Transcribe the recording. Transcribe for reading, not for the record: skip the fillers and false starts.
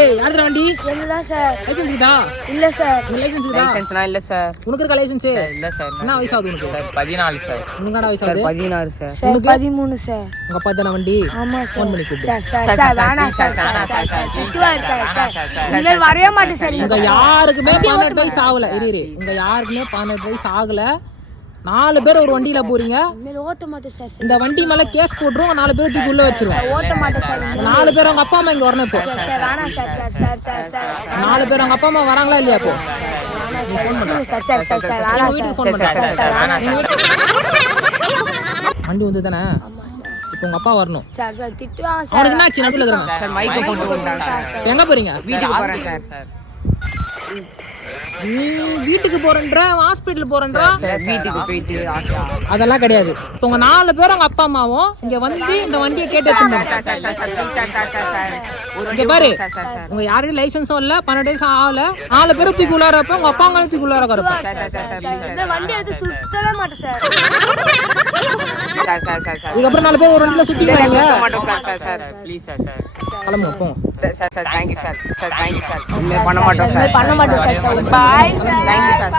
ஏய் யாருடா வண்டி? என்னதான் சார்? லைசென்ஸ் இருக்கா? இல்ல சார். உனக்கு லைசென்ஸ் இருக்கா? லைசென்ஸ்லாம் இல்ல சார். உனக்கு இருக்கா லைசென்ஸ்? இல்ல சார். என்ன வயசு ஆகுது உனக்கு? Sir 14 sir. உனக்கு என்ன வயசு சார் ஆகுது? 16 சார். Sir 13 sir. உங்க அப்பா தான வண்டி? ஆமா சார். ஃபோன் பண்ணி கூப்பிடு. சார் வேணாம் சார். திட்டுவார் சார். இனிமேல் வரவே மாட்டேன் சார். உங்க யாருக்குமே 18 வயசு ஆகல. இரு உங்க யாருக்குமே 18 வயசு ஆகல. 4 பேர் ஒரு வண்டியில போறீங்க. இனிமேல் ஓட்ட மாட்டேன் சார். இந்த வண்டி மேல கேஸ் போட்டுரும். 4 பேர் தூக்கி உள்ள வச்சிருவோம். ஓட்ட மாட்டேன் சார். 4 பேர் அவங்க அப்பா அம்மா இங்க வரணும் இப்போ. சார் வேணாம் சார். 4 பேர் அவங்க அப்பா அம்மா வராங்களா இல்லையா இப்போ? சார் வீட்டுக்கு ஃபோன் பண்ணுங்க. வண்டி வந்து தானே இப்போ உங்க அப்பா வரணும். சார் திட்டுவாங்க சார். அவனுக்கு என்னாச்சு? நடுவில் இருக்கிறாங்க சார் மைக்க கொண்டு வந்தாங்க. எங்க போறீங்க? வீட்டுக்கு போறேன் சார். நீ வீட்டுக்கு போறேன்ற, ஹாஸ்பிட்டல் போறேன்ற, சார் வீட்டுக்கு போயிட்டு அதெல்லாம் கிடையாது. இப்போ உங்க 4 பேரும் உங்க அப்பா அம்மாவும் இங்க வந்து இந்த வண்டியை கேட்டு எடுத்துருந்தாங்க. இங்க பாரு, உங்க யாருக்கும் லைசன்ஸும் இல்ல, 12 வயசு ஆகல. 4 பேரும் தூக்கி உள்ளாரப்ப உங்க அப்பா அம்மாவும் தூக்கி உள்ளார இருப்பாங்க. வண்டி எடுத்து சுத்தவே மாட்டேன் சார். இதுக்கப்புறம் 4 பேர் ஒரு வண்டியில சுத்தி ப்ளீஸ் சார். கிளம்புங்க போ. Sir thank you sir. Thank you sir. பண்ண மாட்டோம் சார். பண்ண மாட்டோம் sir. Bye sir. Thank you sir.